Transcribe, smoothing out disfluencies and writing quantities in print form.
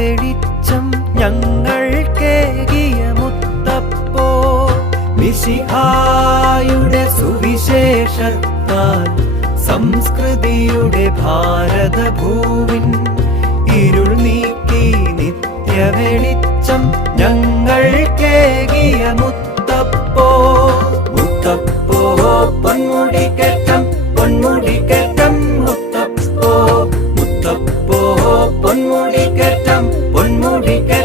വെളിച്ചം ഞങ്ങൾ കേകിയ മുത്തപ്പോ, മിശിഹായുടെ സുവിശേഷത്താൽ സംസ്കൃതിയുടെ ഭാരതഭൂവിൻ ഇരുൾ നീക്കി നിത്യ വെളിച്ചം ഞങ്ങൾ കേകിയ മുത്തപ്പോ. മുത്തപ്പോ പൊന്മുടിക്കേറ്റം പൊന്മുടിക്കേറ്റം മുത്തപ്പോ, മുത്തപ്പോ പൊന്മുടിക്കേറ്റം പൊന്മുടിക്കേറ്റം